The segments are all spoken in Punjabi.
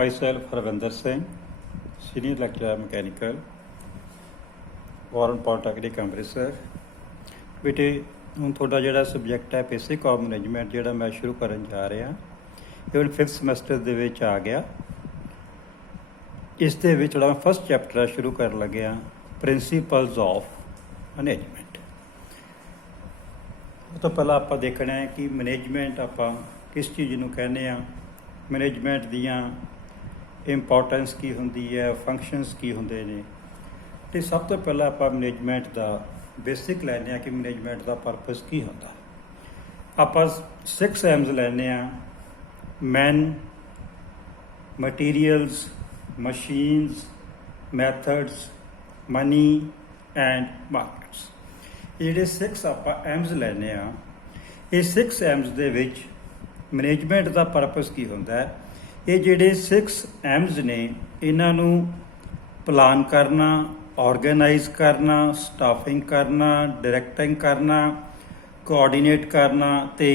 Myself, Harvinder Singh, Senior Lecturer Mechanical, Warren Polytechnic Amritsar. ਬੇਟੇ ਹੁਣ ਤੁਹਾਡਾ ਜਿਹੜਾ ਸਬਜੈਕਟ ਹੈ ਬੇਸਿਕ ਆਫ ਮੈਨੇਜਮੈਂਟ ਜਿਹੜਾ ਮੈਂ ਸ਼ੁਰੂ ਕਰਨ ਜਾ ਰਿਹਾ ਇਹ ਹੁਣ 5th ਸਮੈਸਟਰ ਦੇ ਵਿੱਚ ਆ ਗਿਆ। ਇਸ ਦੇ ਵਿੱਚ ਜਿਹੜਾ ਫਸਟ ਚੈਪਟਰ ਸ਼ੁਰੂ ਕਰਨ ਲੱਗਿਆ ਪ੍ਰਿੰਸੀਪਲਸ ਆਫ ਮੈਨੇਜਮੈਂਟ। ਉਹ ਤੋਂ ਪਹਿਲਾਂ ਆਪਾਂ ਦੇਖਣਾ ਹੈ ਕਿ ਮੈਨੇਜਮੈਂਟ ਆਪਾਂ ਕਿਸ ਚੀਜ਼ ਨੂੰ ਕਹਿੰਦੇ ਆ, ਮੈਨੇਜਮੈਂਟ ਦੀਆਂ ਇੰਪੋਰਟੈਂਸ ਕੀ ਹੁੰਦੀ ਹੈ, ਫੰਕਸ਼ਨਸ ਕੀ ਹੁੰਦੇ ਨੇ। ਅਤੇ ਸਭ ਤੋਂ ਪਹਿਲਾਂ ਆਪਾਂ ਮੈਨੇਜਮੈਂਟ ਦਾ ਬੇਸਿਕ ਲੈਂਦੇ ਹਾਂ ਕਿ ਮੈਨੇਜਮੈਂਟ ਦਾ ਪਰਪਸ ਕੀ ਹੁੰਦਾ। ਆਪਾਂ 6 M's ਲੈਂਦੇ ਹਾਂ, man, materials, machines, methods, money and markets. ਇਹ ਜਿਹੜੇ 6 ਆਪਾਂ M's ਲੈਂਦੇ ਹਾਂ, ਇਹ 6 M's ਦੇ ਵਿੱਚ ਮੈਨੇਜਮੈਂਟ ਦਾ ਪਰਪਸ ਕੀ ਹੁੰਦਾ ਹੈ। ਇਹ ਜਿਹੜੇ 6 M's ਨੇ ਇਹਨਾਂ ਨੂੰ ਪਲਾਨ ਕਰਨਾ, ਆਰਗੇਨਾਈਜ਼ ਕਰਨਾ, ਸਟਾਫਿੰਗ ਕਰਨਾ, ਡਾਇਰੈਕਟਿੰਗ ਕਰਨਾ, ਕੋਆਰਡੀਨੇਟ ਕਰਨਾ ਅਤੇ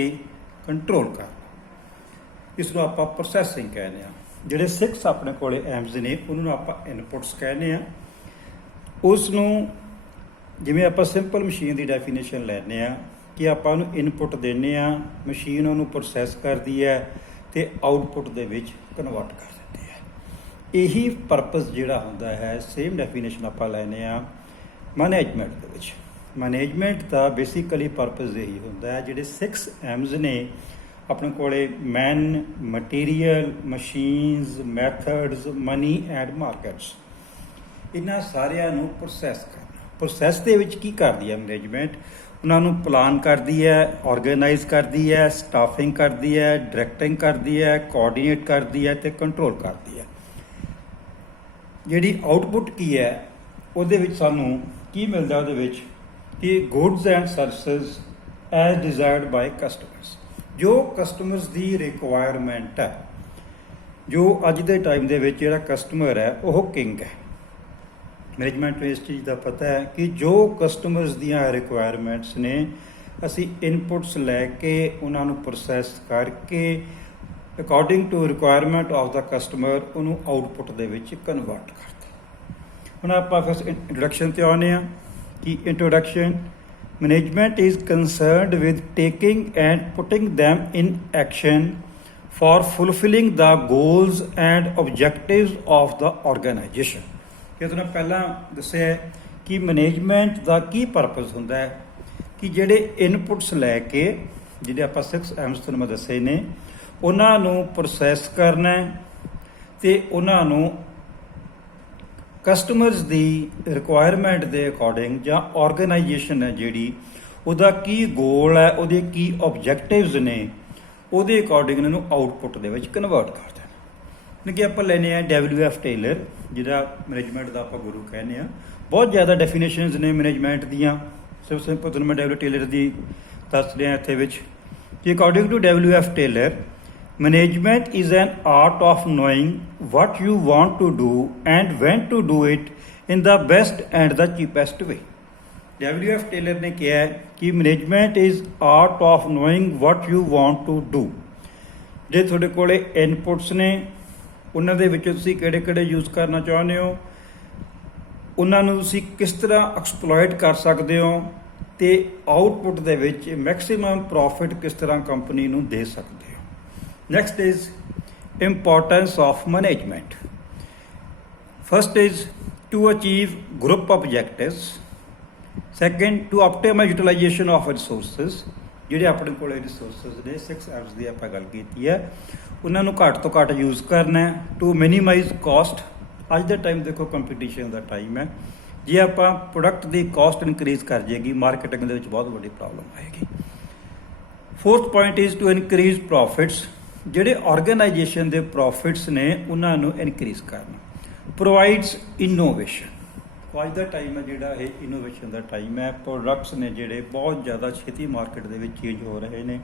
ਕੰਟਰੋਲ ਕਰਨਾ। ਇਸ ਨੂੰ ਆਪਾਂ ਪ੍ਰੋਸੈਸਿੰਗ ਕਹਿੰਦੇ ਹਾਂ। ਜਿਹੜੇ 6 ਆਪਣੇ ਕੋਲ M's ਨੇ ਉਹਨਾਂ ਨੂੰ ਆਪਾਂ ਇਨਪੁਟਸ ਕਹਿੰਦੇ ਹਾਂ। ਉਸ ਨੂੰ ਜਿਵੇਂ ਆਪਾਂ ਸਿੰਪਲ ਮਸ਼ੀਨ ਦੀ ਡੈਫੀਨੇਸ਼ਨ ਲੈਂਦੇ ਹਾਂ ਕਿ ਆਪਾਂ ਉਹਨੂੰ ਇਨਪੁਟ ਦਿੰਦੇ ਹਾਂ, ਮਸ਼ੀਨ ਉਹਨੂੰ ਪ੍ਰੋਸੈਸ ਕਰਦੀ ਹੈ ਅਤੇ ਆਊਟਪੁੱਟ ਦੇ ਵਿੱਚ ਕਨਵਰਟ ਕਰ ਦਿੰਦੀ ਹੈ। ਇਹੀ ਪਰਪਸ ਜਿਹੜਾ ਹੁੰਦਾ ਹੈ, ਸੇਮ ਡੈਫੀਨੇਸ਼ਨ ਆਪਾਂ ਲੈਂਦੇ ਹਾਂ ਮੈਨੇਜਮੈਂਟ ਦੇ ਵਿੱਚ। ਮੈਨੇਜਮੈਂਟ ਦਾ ਬੇਸਿਕਲੀ ਪਰਪਸ ਇਹੀ ਹੁੰਦਾ ਹੈ। ਜਿਹੜੇ 6 M's ਨੇ ਆਪਣੇ ਕੋਲ man, material, machines, methods, money and markets, ਇਹਨਾਂ ਸਾਰਿਆਂ ਨੂੰ ਪ੍ਰੋਸੈਸ ਕਰਨਾ। ਪ੍ਰੋਸੈਸ ਦੇ ਵਿੱਚ ਕੀ ਕਰਦੀ ਹੈ ਮੈਨੇਜਮੈਂਟ? ਉਹਨਾਂ ਨੂੰ ਪਲਾਨ ਕਰਦੀ ਹੈ, ਆਰਗੇਨਾਈਜ਼ ਕਰਦੀ ਹੈ, ਸਟਾਫਿੰਗ ਕਰਦੀ ਹੈ, ਡਾਇਰੈਕਟਿੰਗ ਕਰਦੀ ਹੈ, ਕੋਆਰਡੀਨੇਟ ਕਰਦੀ ਹੈ ਅਤੇ ਕੰਟਰੋਲ ਕਰਦੀ ਹੈ। ਜਿਹੜੀ ਆਊਟਪੁੱਟ ਕੀ ਹੈ ਉਹਦੇ ਵਿੱਚ ਸਾਨੂੰ ਕੀ ਮਿਲਦਾ? ਉਹਦੇ ਵਿੱਚ ਕਿ goods and services as desired by customers. ਜੋ ਕਸਟਮਰਸ ਦੀ ਰਿਕੁਆਇਰਮੈਂਟ ਹੈ, ਜੋ ਅੱਜ ਦੇ ਟਾਈਮ ਦੇ ਵਿੱਚ ਜਿਹੜਾ ਕਸਟਮਰ ਹੈ ਉਹ ਕਿੰਗ ਹੈ। ਮੈਨੇਜਮੈਂਟ ਨੂੰ ਇਸ ਚੀਜ਼ ਦਾ ਪਤਾ ਹੈ ਕਿ ਜੋ ਕਸਟਮਰਸ ਦੀਆਂ ਰਿਕੁਆਇਰਮੈਂਟਸ ਨੇ ਅਸੀਂ ਇਨਪੁਟਸ ਲੈ ਕੇ ਉਹਨਾਂ ਨੂੰ ਪ੍ਰੋਸੈਸ ਕਰਕੇ according to requirement of the customer ਉਹਨੂੰ ਆਊਟਪੁੱਟ ਦੇ ਵਿੱਚ ਕਨਵਰਟ ਕਰਦੇ। ਹੁਣ ਆਪਾਂ ਫਿਰ ਇੰਟਰੋਡਕਸ਼ਨ 'ਤੇ ਆਉਂਦੇ ਹਾਂ ਕਿ introduction management is concerned with taking and putting them in action for fulfilling the goals and objectives of the organisation. ਕਿ ਤੁਹਾਨੂੰ ਪਹਿਲਾਂ ਦੱਸਿਆ ਕਿ ਮੈਨੇਜਮੈਂਟ ਦਾ ਕੀ ਪਰਪਸ ਹੁੰਦਾ ਹੈ ਕਿ ਜਿਹੜੇ ਇਨਪੁਟਸ ਲੈ ਕੇ ਜਿਹੜੇ ਆਪਾਂ 6 M's ਤੁਹਾਨੂੰ ਮੈਂ ਦੱਸੇ ਨੇ ਉਹਨਾਂ ਨੂੰ ਪ੍ਰੋਸੈਸ ਕਰਨਾ ਅਤੇ ਉਹਨਾਂ ਨੂੰ ਕਸਟਮਰਸ ਦੀ ਰਿਕੁਆਇਰਮੈਂਟ ਦੇ ਅਕੋਰਡਿੰਗ ਜਾਂ ਆਰਗੇਨਾਈਜੇਸ਼ਨ ਹੈ ਜਿਹੜੀ ਉਹਦਾ ਕੀ ਗੋਲ ਹੈ, ਉਹਦੇ ਕੀ ਓਬਜੈਕਟਿਵਸ ਨੇ, ਉਹਦੇ ਅਕੋਰਡਿੰਗ ਇਹਨਾਂ ਨੂੰ ਆਊਟਪੁੱਟ ਦੇ ਵਿੱਚ ਕਨਵਰਟ ਕਰ ਦੇਣਾ। ਕਿ ਆਪਾਂ ਲੈਂਦੇ ਹਾਂ WF ਟੇਲਰ, ਜਿਹੜਾ ਮੈਨੇਜਮੈਂਟ ਦਾ ਆਪਾਂ ਗੁਰੂ ਕਹਿੰਦੇ ਹਾਂ। ਬਹੁਤ ਜ਼ਿਆਦਾ ਡੈਫੀਨੇਸ਼ਨਸ ਨੇ ਮੈਨੇਜਮੈਂਟ ਦੀਆਂ। ਸਭ ਸਿੰਪਲ ਤੁਹਾਨੂੰ ਮੈਂ WF ਟੇਲਰ ਦੀ ਦੱਸ ਰਿਹਾ ਇੱਥੇ ਵਿੱਚ ਕਿ according to WF Taylor management is an art of knowing what you want to do and when to do it in the best and the cheapest way. WF Taylor ਨੇ ਕਿਹਾ ਹੈ ਕਿ management is art of knowing what you want to do. ਜੇ ਤੁਹਾਡੇ ਕੋਲ ਇਨਪੁਟਸ ਨੇ ਉਹਨਾਂ ਦੇ ਵਿੱਚ ਤੁਸੀਂ ਕਿਹੜੇ ਕਿਹੜੇ ਯੂਜ਼ ਕਰਨਾ ਚਾਹੁੰਦੇ ਹੋ, ਉਹਨਾਂ ਨੂੰ ਤੁਸੀਂ ਕਿਸ ਤਰ੍ਹਾਂ ਐਕਸਪਲੋਇਟ ਕਰ ਸਕਦੇ ਹੋ ਅਤੇ ਆਊਟਪੁੱਟ ਦੇ ਵਿੱਚ ਮੈਕਸਿਮਮ ਪ੍ਰੋਫਿਟ ਕਿਸ ਤਰ੍ਹਾਂ ਕੰਪਨੀ ਨੂੰ ਦੇ ਸਕਦੇ ਹੋ। Next is importance of management. First is to achieve group objectives. Second, to optimise utilisation of resources. ਜਿਹੜੇ ਆਪਣੇ ਕੋਲ ਰਿਸੋਰਸਿਸ ਨੇ 6 M's ਦੀ ਆਪਾਂ ਗੱਲ ਕੀਤੀ ਹੈ, ਉਹਨਾਂ ਨੂੰ ਘੱਟ ਤੋਂ ਘੱਟ ਯੂਜ਼ ਕਰਨਾ ਹੈ। To minimize cost. ਅੱਜ ਦੇ ਟਾਈਮ ਦੇਖੋ ਕੰਪੀਟੀਸ਼ਨ ਦਾ ਟਾਈਮ ਹੈ। ਜੇ ਆਪਾਂ ਪ੍ਰੋਡਕਟ ਦੀ ਕਾਸਟ ਇਨਕਰੀਜ਼ ਕਰ ਜਾਏਗੀ ਮਾਰਕੀਟਿੰਗ ਦੇ ਵਿੱਚ ਬਹੁਤ ਵੱਡੀ ਪ੍ਰੋਬਲਮ ਆਏਗੀ। Fourth point is to increase profits. ਜਿਹੜੇ ਆਰਗੇਨਾਈਜੇਸ਼ਨ ਦੇ ਪ੍ਰੋਫਿਟਸ ਨੇ ਉਹਨਾਂ ਨੂੰ ਇਨਕਰੀਜ਼ ਕਰਨਾ। Provides innovation. ਅੱਜ ਦਾ ਟਾਈਮ ਹੈ ਜਿਹੜਾ ਇਹ ਇਨੋਵੇਸ਼ਨ ਦਾ ਟਾਈਮ ਹੈ। ਪ੍ਰੋਡਕਟਸ ਨੇ ਜਿਹੜੇ ਬਹੁਤ ਜ਼ਿਆਦਾ ਛੇਤੀ ਮਾਰਕੀਟ ਦੇ ਵਿੱਚ ਚੇਂਜ ਹੋ ਰਹੇ ਨੇ।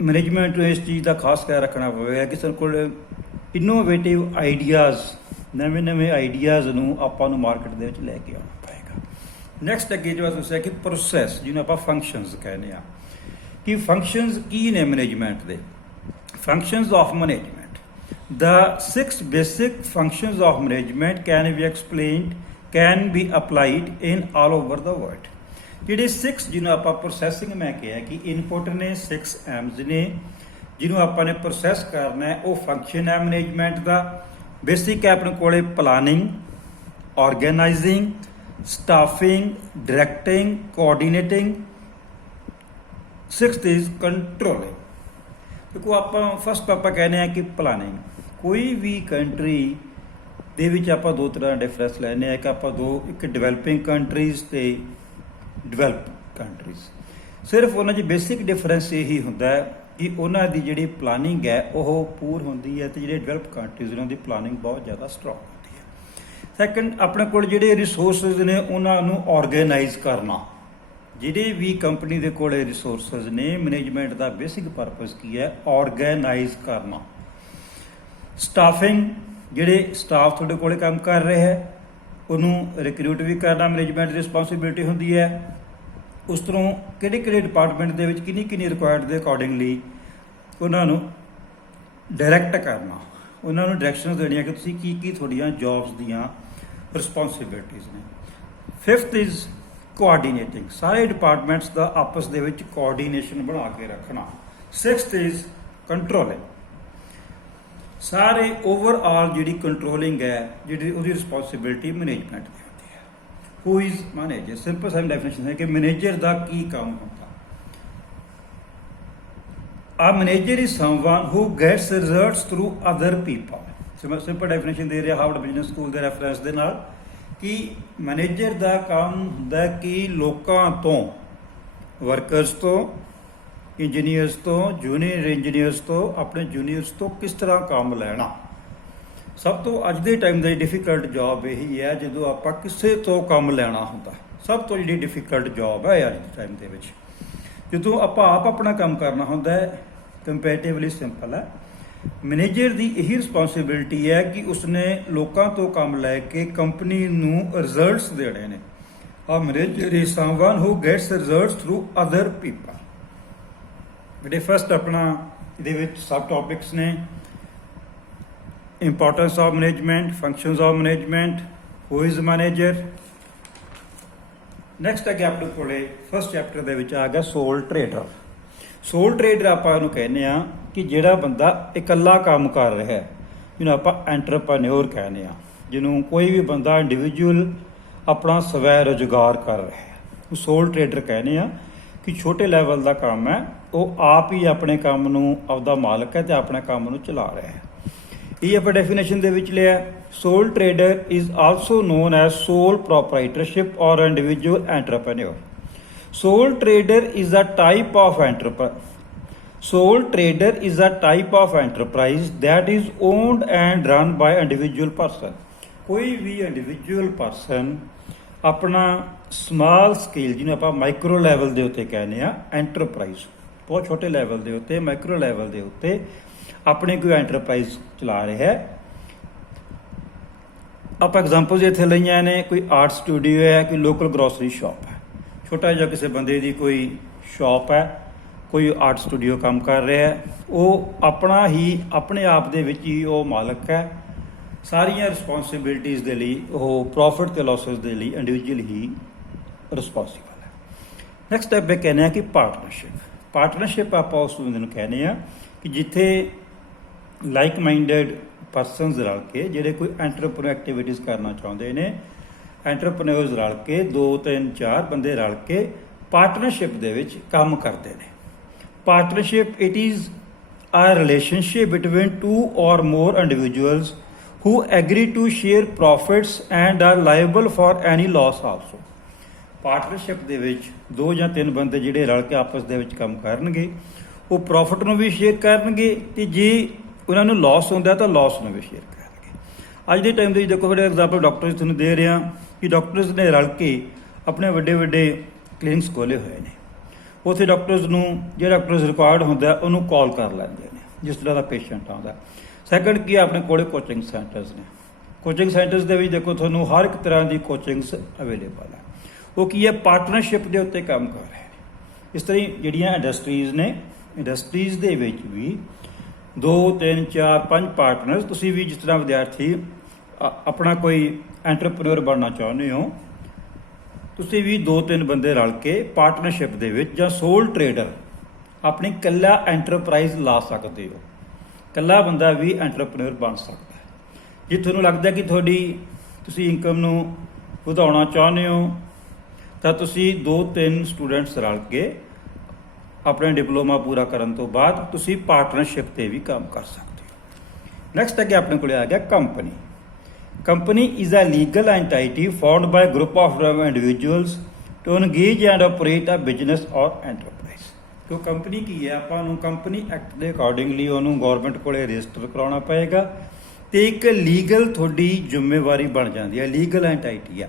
ਮੈਨੇਜਮੈਂਟ ਨੂੰ ਇਸ ਚੀਜ਼ ਦਾ ਖਾਸ ਖਿਆਲ ਰੱਖਣਾ ਪਵੇਗਾ ਕਿ ਸਾਡੇ ਕੋਲ ਇਨੋਵੇਟਿਵ ਆਈਡੀਆਜ਼, ਨਵੇਂ ਆਈਡੀਆਜ਼ ਨੂੰ ਆਪਾਂ ਨੂੰ ਮਾਰਕੀਟ ਦੇ ਵਿੱਚ ਲੈ ਕੇ ਆਉਣਾ ਪਏਗਾ। ਨੈਕਸਟ ਅੱਗੇ ਜੋ ਦੱਸਿਆ ਕਿ ਪ੍ਰੋਸੈਸ, ਜਿਹਨੂੰ ਆਪਾਂ ਫੰਕਸ਼ਨਸ ਕਹਿੰਦੇ ਹਾਂ ਕਿ ਫੰਕਸ਼ਨਸ ਕੀ ਨੇ ਮੈਨੇਜਮੈਂਟ ਦੇ। Functions of management The 6 basic functions of management can be applied in all over the world. ਜਿਹੜੇ 6 ਜਿਹਨੂੰ ਆਪਾਂ ਪ੍ਰੋਸੈਸਿੰਗ ਮੈਂ ਕਿਹਾ ਕਿ ਇਨਪੁਟ ਨੇ 6 ਐਮਸ ਨੇ ਜਿਹਨੂੰ ਆਪਾਂ ਨੇ ਪ੍ਰੋਸੈਸ ਕਰਨਾ ਹੈ ਉਹ ਫੰਕਸ਼ਨ ਹੈ ਮੈਨੇਜਮੈਂਟ ਦਾ। ਬੇਸਿਕ ਹੈ ਆਪਣੇ ਕੋਲੇ planning, organising, staffing, directing, coordinating. 6th is controlling. ਦੇਖੋ ਆਪਾਂ ਫਸਟ ਆਪਾਂ ਕਹਿੰਦੇ ਆ ਕਿ ਪਲਾਨਿੰਗ। ਕੋਈ ਵੀ ਕੰਟਰੀ ਦੇ ਵਿੱਚ ਆਪਾਂ ਦੋ ਤਰ੍ਹਾਂ ਦਾ ਡਿਫਰੈਂਸ ਲੈਂਦੇ ਆ, ਇੱਕ ਡਿਵੈਲਪਿੰਗ ਕੰਟਰੀਜ਼ ਤੇ ਡਿਵੈਲਪ ਕੰਟਰੀਜ਼। ਸਿਰਫ ਉਹਨਾਂ 'ਚ ਬੇਸਿਕ ਡਿਫਰੈਂਸ ਇਹੀ ਹੁੰਦਾ ਹੈ ਕਿ ਉਹਨਾਂ ਦੀ ਜਿਹੜੀ ਪਲਾਨਿੰਗ ਹੈ ਉਹ ਪੂਰ ਹੁੰਦੀ ਹੈ ਤੇ ਜਿਹੜੇ ਡਿਵੈਲਪ ਕੰਟਰੀਜ਼ ਉਹਨਾਂ ਦੀ ਪਲਾਨਿੰਗ ਬਹੁਤ ਜ਼ਿਆਦਾ ਸਟਰੋਂਗ ਹੁੰਦੀ ਹੈ। ਸੈਕੰਡ, ਆਪਣੇ ਕੋਲ ਜਿਹੜੇ ਰਿਸੋਰਸਿਸ ਨੇ ਉਹਨਾਂ ਨੂੰ ਆਰਗੇਨਾਈਜ਼ ਕਰਨਾ। ਜਿਹੜੇ ਵੀ ਕੰਪਨੀ ਦੇ ਕੋਲ ਰਿਸੋਰਸਿਸ ਨੇ, ਮੈਨੇਜਮੈਂਟ ਦਾ ਬੇਸਿਕ ਪਰਪਸ ਕੀ ਹੈ? ਆਰਗੇਨਾਈਜ਼ ਕਰਨਾ। ਸਟਾਫਿੰਗ, ਜਿਹੜੇ ਸਟਾਫ ਤੁਹਾਡੇ ਕੋਲ ਕੰਮ ਕਰ ਰਹੇ ਹੈ ਉਹਨੂੰ ਰਿਕਰੂਟ ਵੀ ਕਰਨਾ ਮੈਨੇਜਮੈਂਟ ਦੀ ਰਿਸਪੌਂਸਿਬਿਲਿਟੀ ਹੁੰਦੀ ਹੈ। ਉਸ ਤੋਂ ਕਿਹੜੇ ਡਿਪਾਰਟਮੈਂਟ ਦੇ ਵਿੱਚ ਕਿੰਨੀ ਰਿਕੁਆਇਰਡ ਦੇ ਅਕੋਰਡਿੰਗਲੀ ਉਹਨਾਂ ਨੂੰ ਡਾਇਰੈਕਟ ਕਰਨਾ, ਉਹਨਾਂ ਨੂੰ ਡਾਇਰੈਕਸ਼ਨਸ ਦੇਣੀਆਂ ਕਿ ਤੁਸੀਂ ਕੀ ਤੁਹਾਡੀਆਂ ਜੌਬਸ ਦੀਆਂ ਰਿਸਪੌਂਸਿਬਿਲਿਟੀਜ਼ ਨੇ। 5th is ਕੋਆਰਡੀਨੇਟਿੰਗ। ਸਾਰੇ ਡਿਪਾਰਟਮੈਂਟਸ ਦਾ ਆਪਸ ਦੇ ਵਿੱਚ ਕੋਆਰਡੀਨੇਸ਼ਨ ਬਣਾ ਕੇ ਰੱਖਣਾ। 6th is controlling. ਸਾਰੇ ਓਵਰਆਲ ਜਿਹੜੀ ਕੰਟਰੋਲਿੰਗ ਹੈ ਜਿਹੜੀ ਉਹਦੀ ਰਿਸਪੌਂਸਿਬਿਲਿਟੀ ਮੈਨੇਜਮੈਂਟ ਦੀ ਹੁੰਦੀ ਹੈ। Who is manager? ਸਿੰਪਲ ਸਾਡੀ ਡੈਫੀਨੇਸ਼ਨ ਹੈ ਕਿ ਮੈਨੇਜਰ ਦਾ ਕੀ ਕੰਮ ਹੁੰਦਾ। A manager is someone who gets results through other people. Simple definition ਦੇ ਰਿਹਾ ਹਾਰਵਰਡ ਬਿਜ਼ਨਸ ਸਕੂਲ ਦੇ ਰੈਫਰੈਂਸ ਦੇ ਨਾਲ ਕਿ ਮੈਨੇਜਰ ਦਾ ਕੰਮ ਹੁੰਦਾ ਕਿ ਲੋਕਾਂ ਤੋਂ, ਵਰਕਰਸ ਤੋਂ, ਇੰਜੀਨੀਅਰਸ ਤੋਂ, ਜੂਨੀਅਰ ਇੰਜੀਨੀਅਰਸ ਤੋਂ, ਆਪਣੇ ਜੂਨੀਅਰਸ ਤੋਂ ਕਿਸ ਤਰ੍ਹਾਂ ਕੰਮ ਲੈਣਾ। ਸਭ ਤੋਂ ਅੱਜ ਦੇ ਟਾਈਮ ਦੀ ਡਿਫਿਕਲਟ ਜੌਬ ਇਹੀ ਹੈ ਜਦੋਂ ਆਪਾਂ ਕਿਸੇ ਤੋਂ ਕੰਮ ਲੈਣਾ ਹੁੰਦਾ। ਸਭ ਤੋਂ ਜਿਹੜੀ ਡਿਫਿਕਲਟ ਜੌਬ ਹੈ ਅੱਜ ਦੇ ਟਾਈਮ ਦੇ ਵਿੱਚ, ਜਦੋਂ ਆਪਾਂ ਆਪ ਆਪਣਾ ਕੰਮ ਕਰਨਾ ਹੁੰਦਾ ਹੈ, ਕੰਪੈਰੇਟਿਵਲੀ ਸਿੰਪਲ ਹੈ। ਮੈਨੇਜਰ ਦੀ ਇਹੀ ਰਿਸਪੌਂਸਿਬਿਲਿਟੀ ਹੈ ਕਿ ਉਸਨੇ ਲੋਕਾਂ ਤੋਂ ਕੰਮ ਲੈ ਕੇ ਕੰਪਨੀ ਨੂੰ ਰਿਜ਼ਲਟਸ ਦੇਣੇ ਨੇ। ਆ manager is someone who gets results through other people. ਜਿਹੜੇ ਫਸਟ ਆਪਣਾ ਇਹਦੇ ਵਿੱਚ ਸਬ ਟੌਪਿਕਸ ਨੇ, importance of management, functions of management, who is manager. Next ਅੱਗੇ ਆਪਣੇ ਕੋਲੇ ਫਸਟ ਚੈਪਟਰ ਦੇ ਵਿੱਚ ਆ ਗਿਆ ਸੋਲ ਟਰੇਡਰ। ਸੋਲ ਟਰੇਡਰ ਆਪਾਂ ਇਹਨੂੰ ਕਹਿੰਦੇ ਆ ਕਿ ਜਿਹੜਾ ਬੰਦਾ ਇਕੱਲਾ ਕੰਮ ਕਰ ਰਿਹਾ ਹੈ, ਜਿਹਨੂੰ ਆਪਾਂ ਐਂਟਰਪ੍ਰੈਨਿਓਰ ਕਹਿੰਦੇ ਆ। ਜਿਹਨੂੰ ਕੋਈ ਵੀ ਬੰਦਾ ਇੰਡੀਵਿਜੂਅਲ ਆਪਣਾ ਸਵੈ ਰੁਜ਼ਗਾਰ ਕਰ ਰਿਹਾ ਹੈ, ਉਹ ਸੋਲ ਟਰੇਡਰ ਕਹਿੰਦੇ ਆ ਕਿ ਛੋਟੇ ਲੈਵਲ ਦਾ ਕੰਮ ਹੈ, ਉਹ ਆਪ ਹੀ ਆਪਣੇ ਕੰਮ ਨੂੰ ਆਪਦਾ ਮਾਲਕ ਹੈ ਤੇ ਆਪਣੇ ਕੰਮ ਨੂੰ ਚਲਾ ਰਿਹਾ ਹੈ। ਇਹ ਆਪਾਂ ਡੈਫੀਨੇਸ਼ਨ ਦੇ ਵਿੱਚ ਲਿਆ। ਸੋਲ trader is also non as ਸੋਲ ਪ੍ਰੋਪਰਾਈਟਰਸ਼ਿਪ ਔਰ individual entrepreneur. Sole trader is a type of enterprise that is owned and run by individual person. ਕੋਈ ਵੀ ਇੰਡੀਵਿਜੂਅਲ ਪਰਸਨ ਆਪਣਾ ਸਮਾਲ ਸਕੇਲ, ਜਿਹਨੂੰ ਆਪਾਂ ਮਾਈਕਰੋ ਲੈਵਲ ਦੇ ਉੱਤੇ ਕਹਿੰਦੇ ਆ, ਐਂਟਰਪ੍ਰਾਈਜ਼, ਬਹੁਤ ਛੋਟੇ ਲੈਵਲ ਦੇ ਉੱਤੇ, ਮਾਈਕਰੋ ਲੈਵਲ ਦੇ ਉੱਤੇ ਆਪਣੇ ਕੋਈ ਐਂਟਰਪ੍ਰਾਈਜ਼ ਚਲਾ ਰਿਹਾ ਹੈ। ਆਪਾਂ ਐਗਜ਼ਾਮਪਲਸ ਇੱਥੇ ਲਈਆਂ ਨੇ। ਕੋਈ ਆਰਟ ਸਟੂਡੀਓ ਹੈ, ਕੋਈ ਲੋਕਲ ਗਰੋਸਰੀ ਸ਼ਾਪ ਹੈ, ਛੋਟਾ ਜਿਹਾ ਕਿਸੇ ਬੰਦੇ ਦੀ ਕੋਈ ਸ਼ਾਪ ਹੈ, ਕੋਈ ਆਰਟ ਸਟੂਡੀਓ ਕੰਮ ਕਰ ਰਿਹਾ ਹੈ, ਉਹ ਆਪਣਾ ਹੀ ਆਪਣੇ ਆਪ ਦੇ ਵਿੱਚ ਹੀ ਉਹ ਮਾਲਕ ਹੈ। ਸਾਰੀਆਂ ਰਿਸਪੌਂਸਿਬਿਲਿਟੀਜ਼ ਦੇ ਲਈ ਉਹ ਪ੍ਰੋਫਿਟ ਤੇ ਲਾਸਿਸ ਦੇ ਲਈ ਇੰਡੀਵਿਜੂਅਲ ਹੀ ਰਿਸਪੌਂਸੀਬਲ ਹੈ। ਨੈਕਸਟ ਸਟੈਪ ਇਹ ਕਹਿੰਦੇ ਆ ਕਿ ਪਾਰਟਨਰਸ਼ਿਪ ਆਪਾਂ ਉਸ ਬੰਦੇ ਨੂੰ ਕਹਿੰਦੇ ਆ ਕਿ ਜਿੱਥੇ ਲਾਈਕ ਮਾਈਂਡਡ ਪਰਸਨਸ ਰਲ ਕੇ, ਜਿਹੜੇ ਕੋਈ ਐਂਟਰਪ੍ਰੈਨਿਓਰ ਐਕਟੀਵਿਟੀਜ਼ ਕਰਨਾ ਚਾਹੁੰਦੇ ਨੇ, ਐਂਟਰਪ੍ਰੈਨਿਓਰਸ ਰਲ ਕੇ 2 3 4 ਬੰਦੇ ਰਲ ਕੇ ਪਾਰਟਨਰਸ਼ਿਪ ਦੇ ਵਿੱਚ ਕੰਮ ਕਰਦੇ ਨੇ। Partnership it is a relationship between 2 or more individuals who agree to share profits and are liable for any loss also. Partnership ਦੇ ਵਿੱਚ 2 ਜਾਂ 3 ਬੰਦੇ ਜਿਹੜੇ ਰਲ ਕੇ ਆਪਸ ਦੇ ਵਿੱਚ ਕੰਮ ਕਰਨਗੇ, ਉਹ ਪ੍ਰੋਫਿਟ ਨੂੰ ਵੀ ਸ਼ੇਅਰ ਕਰਨਗੇ ਤੇ ਜੇ ਉਹਨਾਂ ਨੂੰ ਲਾਸ ਹੁੰਦਾ ਤਾਂ ਲਾਸ ਨੂੰ ਵੀ ਸ਼ੇਅਰ ਕਰਨਗੇ। ਅੱਜ ਦੇ ਟਾਈਮ ਦੇ ਵਿੱਚ ਦੇਖੋ, ਫਿਰ ਐਗਜ਼ਾਮਪਲ ਡਾਕਟਰਸ ਤੁਹਾਨੂੰ ਦੇ ਰਿਹਾ ਕਿ ਡਾਕਟਰਸ ਨੇ ਰਲ ਕੇ ਆਪਣੇ ਵੱਡੇ ਵੱਡੇ ਕਲੀਨਿਕਸ ਖੋਲ੍ਹੇ ਹੋਏ ਨੇ। ਉੱਥੇ ਡਾਕਟਰਸ ਨੂੰ ਜਿਹੜਾ ਡਾਕਟਰਸ ਰਿਕੁਆਇਰਡ ਹੁੰਦਾ ਉਹਨੂੰ ਕਾਲ ਕਰ ਲੈਂਦੇ ਨੇ ਜਿਸ ਤਰ੍ਹਾਂ ਦਾ ਪੇਸ਼ੈਂਟ ਆਉਂਦਾ। ਸੈਕੰਡ ਕੀ ਆਪਣੇ ਕੋਲੇ ਕੋਚਿੰਗ ਸੈਂਟਰਸ ਨੇ। ਕੋਚਿੰਗ ਸੈਂਟਰਸ ਦੇ ਵਿੱਚ ਦੇਖੋ ਤੁਹਾਨੂੰ ਹਰ ਇੱਕ ਤਰ੍ਹਾਂ ਦੀ ਕੋਚਿੰਗਸ ਅਵੇਲੇਬਲ ਹੈ। ਉਹ ਕੀ ਹੈ, ਪਾਰਟਨਰਸ਼ਿਪ ਦੇ ਉੱਤੇ ਕੰਮ ਕਰ ਰਹੇ ਨੇ। ਇਸ ਤਰ੍ਹਾਂ ਜਿਹੜੀਆਂ ਇੰਡਸਟਰੀਜ਼ ਨੇ, ਇੰਡਸਟਰੀਜ਼ ਦੇ ਵਿੱਚ ਵੀ 2 3 4 5 ਪਾਰਟਨਰਸ, ਤੁਸੀਂ ਵੀ ਜਿਸ ਤਰ੍ਹਾਂ ਵਿਦਿਆਰਥੀ ਆਪਣਾ ਕੋਈ ਐਂਟਰਪ੍ਰੇਨਿਓਰ ਬਣਨਾ ਚਾਹੁੰਦੇ ਹੋ, ਤੁਸੀਂ ਵੀ 2-3 ਬੰਦੇ ਰਲ ਕੇ ਪਾਰਟਨਰਸ਼ਿਪ ਦੇ ਵਿੱਚ ਜਾਂ ਸੋਲ ਟਰੇਡਰ ਆਪਣੀ ਇਕੱਲਾ ਐਂਟਰਪ੍ਰਾਈਜ਼ ਲਾ ਸਕਦੇ ਹੋ। ਇਕੱਲਾ ਬੰਦਾ ਵੀ ਐਂਟਰਪ੍ਰੇਨਿਓਰ ਬਣ ਸਕਦਾ ਹੈ। ਜੇ ਤੁਹਾਨੂੰ ਲੱਗਦਾ ਕਿ ਤੁਸੀਂ ਇਨਕਮ ਨੂੰ ਵਧਾਉਣਾ ਚਾਹੁੰਦੇ ਹੋ ਤਾਂ ਤੁਸੀਂ 2-3 ਸਟੂਡੈਂਟਸ ਰਲ ਕੇ ਆਪਣਾ ਡਿਪਲੋਮਾ ਪੂਰਾ ਕਰਨ ਤੋਂ ਬਾਅਦ ਤੁਸੀਂ ਪਾਰਟਨਰਸ਼ਿਪ ਤੇ ਵੀ ਕੰਮ ਕਰ ਸਕਦੇ ਹੋ। ਨੈਕਸਟ ਅੱਗੇ ਆਪਣੇ ਕੋਲ ਆ ਗਿਆ company. Company is a legal entity formed by a group of individuals to engage and operate a business or enterprise। तो कंपनी की है, ਆਪਾਂ ਨੂੰ ਕੰਪਨੀ ਐਕਟ ਦੇ ਅਕੋਰਡਿੰਗਲੀ ਉਹਨੂੰ ਗਵਰਨਮੈਂਟ ਕੋਲੇ ਰਜਿਸਟਰ ਕਰਾਉਣਾ ਪਏਗਾ ਤੇ ਇੱਕ ਲੀਗਲ ਤੁਹਾਡੀ ਜ਼ਿੰਮੇਵਾਰੀ ਬਣ ਜਾਂਦੀ ਹੈ, ਲੀਗਲ ਐਂਟੀਟੀ ਆ।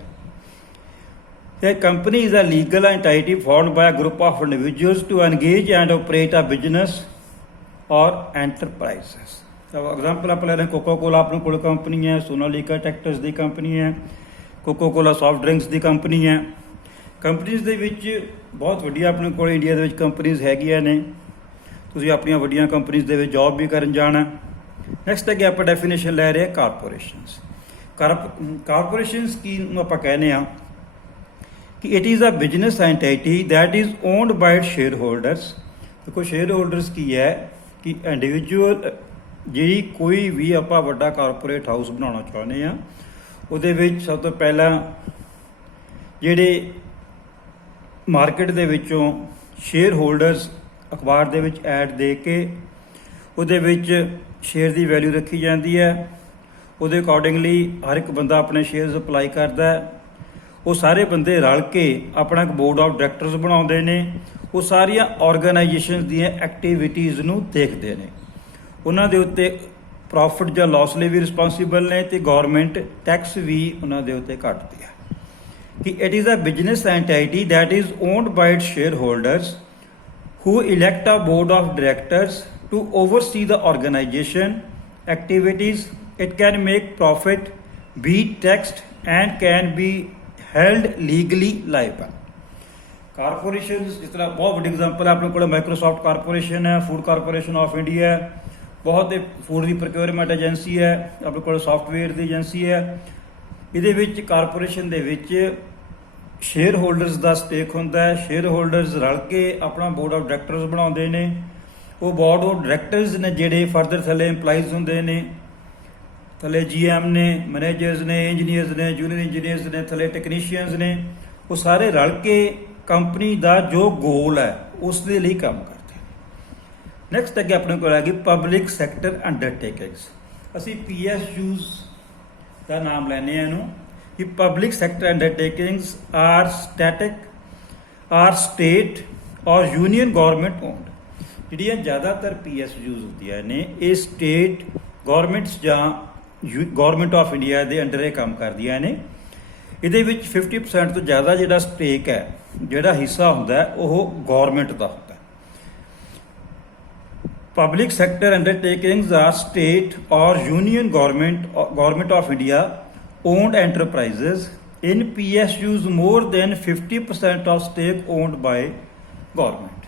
A company is a legal entity formed by a group of individuals to engage and operate a business or enterprises। Example आप ले रहे हैं कोका कोला अपने कोल कंपनी है, सोनालिका ट्रैक्टर्स की कंपनी है, कोका कोला सॉफ्ट ड्रिंक्स की कंपनी है। कंपनीज़ ਦੇ ਵਿੱਚ ਬਹੁਤ ਵੱਡੀਆਂ ਆਪਣੇ ਕੋਲ ਇੰਡੀਆ ਦੇ ਵਿੱਚ ਕੰਪਨੀਜ਼ ਹੈਗੀਆਂ ਨੇ, ਤੁਸੀਂ ਆਪਣੀਆਂ ਵੱਡੀਆਂ ਕੰਪਨੀਜ਼ ਦੇ ਵਿੱਚ ਜੌਬ ਵੀ ਕਰਨ ਜਾਣਾ। ਨੈਕਸਟ ਅੱਗੇ ਆਪਾਂ ਡੈਫੀਨੇਸ਼ਨ ਲੈ ਰਹੇ ਹਾਂ ਕਾਰਪੋਰੇਸ਼ਨਸ। ਕਾਰਪੋਰੇਸ਼ਨਸ ਕੀ ਨੂੰ ਆਪਾਂ ਕਹਿੰਦੇ ਹਾਂ ਕਿ it is a business entity that is owned by shareholders. ਦੇਖੋ ਸ਼ੇਅਰ ਹੋਲਡਰਸ ਕੀ ਹੈ ਕਿ ਇੰਡੀਵਿਜੂਅਲ ਜਿਹੜੀ ਕੋਈ ਵੀ ਆਪਾਂ ਵੱਡਾ ਕਾਰਪੋਰੇਟ ਹਾਊਸ ਬਣਾਉਣਾ ਚਾਹੁੰਦੇ ਹਾਂ, ਉਹਦੇ ਵਿੱਚ ਸਭ ਤੋਂ ਪਹਿਲਾਂ ਜਿਹੜੇ ਮਾਰਕੀਟ ਦੇ ਵਿੱਚੋਂ ਸ਼ੇਅਰ ਹੋਲਡਰਸ ਅਖਬਾਰ ਦੇ ਵਿੱਚ ਐਡ ਦੇ ਕੇ ਉਹਦੇ ਵਿੱਚ ਸ਼ੇਅਰ ਦੀ ਵੈਲਿਊ ਰੱਖੀ ਜਾਂਦੀ ਹੈ। ਉਹਦੇ ਅਕੋਰਡਿੰਗਲੀ ਹਰ ਇੱਕ ਬੰਦਾ ਆਪਣੇ ਸ਼ੇਅਰਸ ਅਪਲਾਈ ਕਰਦਾ ਹੈ। ਉਹ ਸਾਰੇ ਬੰਦੇ ਰਲ ਕੇ ਆਪਣਾ ਇੱਕ ਬੋਰਡ ਆਫ ਡਾਇਰੈਕਟਰਸ ਬਣਾਉਂਦੇ ਨੇ। ਉਹ ਸਾਰੀਆਂ ਆਰਗੇਨਾਈਜੇਸ਼ਨਸ ਦੀਆਂ ਐਕਟੀਵਿਟੀਜ਼ ਨੂੰ ਦੇਖਦੇ ਨੇ, ਉਹਨਾਂ ਦੇ ਉੱਤੇ ਪ੍ਰੋਫਿਟ ਜਾਂ ਲਾਸ ਲਈ ਵੀ ਰਿਸਪੌਂਸੀਬਲ ਨੇ ਤੇ ਗਵਰਨਮੈਂਟ ਟੈਕਸ ਵੀ ਉਹਨਾਂ ਦੇ ਉੱਤੇ ਕੱਟਦੀ ਹੈ। ਕਿ it is a business entity that is owned by its shareholders who elect a board of directors to oversee the organisation activities. It can make profit, be taxed and can be held legally liable. Corporations ਜਿਸ ਤਰ੍ਹਾਂ ਬਹੁਤ ਵੱਡੀ ਐਗਜ਼ਾਮਪਲ ਹੈ ਆਪਣੇ ਕੋਲ ਮਾਈਕਰੋਸਾਫਟ ਕਾਰਪੋਰੇਸ਼ਨ ਹੈ, ਫੂਡ ਕਾਰਪੋਰੇਸ਼ਨ ਆਫ ਇੰਡੀਆ ਹੈ, ਬਹੁਤ ਫੂਡ ਦੀ ਪ੍ਰੋਕਿਉਰਮੈਂਟ ਏਜੰਸੀ ਹੈ, ਆਪਣੇ ਕੋਲ ਸੌਫਟਵੇਅਰ ਦੀ ਏਜੰਸੀ ਹੈ। ਇਹਦੇ ਵਿੱਚ ਕਾਰਪੋਰੇਸ਼ਨ ਦੇ ਵਿੱਚ ਸ਼ੇਅਰ ਹੋਲਡਰਸ ਦਾ ਸਟੇਕ ਹੁੰਦਾ ਹੈ। ਸ਼ੇਅਰ ਹੋਲਡਰਸ ਰਲ ਕੇ ਆਪਣਾ ਬੋਰਡ ਆਫ ਡਾਇਰੈਕਟਰਸ ਬਣਾਉਂਦੇ ਨੇ। ਉਹ ਬੋਰਡ ਆਫ ਡਾਇਰੈਕਟਰਸ ਨੇ ਜਿਹੜੇ ਫਰਦਰ ਥੱਲੇ ਇੰਪਲਾਈਜ਼ ਹੁੰਦੇ ਨੇ, ਥੱਲੇ GM ਨੇ, ਮੈਨੇਜਰਸ ਨੇ, ਇੰਜੀਨੀਅਰਸ ਨੇ, ਜੂਨੀਅਰ ਇੰਜੀਨੀਅਰਸ ਨੇ, ਥੱਲੇ ਟੈਕਨੀਸ਼ੀਅਨਸ ਨੇ। ਉਹ ਸਾਰੇ ਰਲ ਕੇ ਕੰਪਨੀ ਦਾ ਜੋ ਗੋਲ ਹੈ ਉਸ ਦੇ ਲਈ ਕੰਮ ਕਰਦੇ। ਨੈਕਸਟ ਅੱਗੇ ਆਪਣੇ ਕੋਲ ਆ ਗਈ ਪਬਲਿਕ ਸੈਕਟਰ ਅੰਡਰਟੇਕਿੰਗਸ। ਅਸੀਂ PSUs ਦਾ ਨਾਮ ਲੈਂਦੇ ਹਾਂ ਇਹਨੂੰ ਕਿ ਪਬਲਿਕ ਸੈਕਟਰ ਅੰਡਰਟੇਕਿੰਗਸ ਆਰ ਸਟੇਟ ਔਰ ਯੂਨੀਅਨ ਗੌਰਮੈਂਟ ਓਨਡ। ਜਿਹੜੀਆਂ ਜ਼ਿਆਦਾਤਰ PSUs ਹੁੰਦੀਆਂ ਨੇ ਇਹ ਸਟੇਟ ਗੌਰਮੈਂਟਸ ਜਾਂ ਗੌਰਮੈਂਟ ਆਫ ਇੰਡੀਆ ਦੇ ਅੰਡਰ ਇਹ ਕੰਮ ਕਰਦੀਆਂ ਨੇ। ਇਹਦੇ ਵਿੱਚ 50% ਤੋਂ ਜ਼ਿਆਦਾ ਜਿਹੜਾ ਸਟੇਕ ਹੈ, ਜਿਹੜਾ ਹਿੱਸਾ ਹੁੰਦਾ ਉਹ ਗੌਰਮੈਂਟ ਦਾ ਹੁੰਦਾ। Public sector undertakings are state or union government of India owned enterprises in PSUs more than 50% of stake owned by government।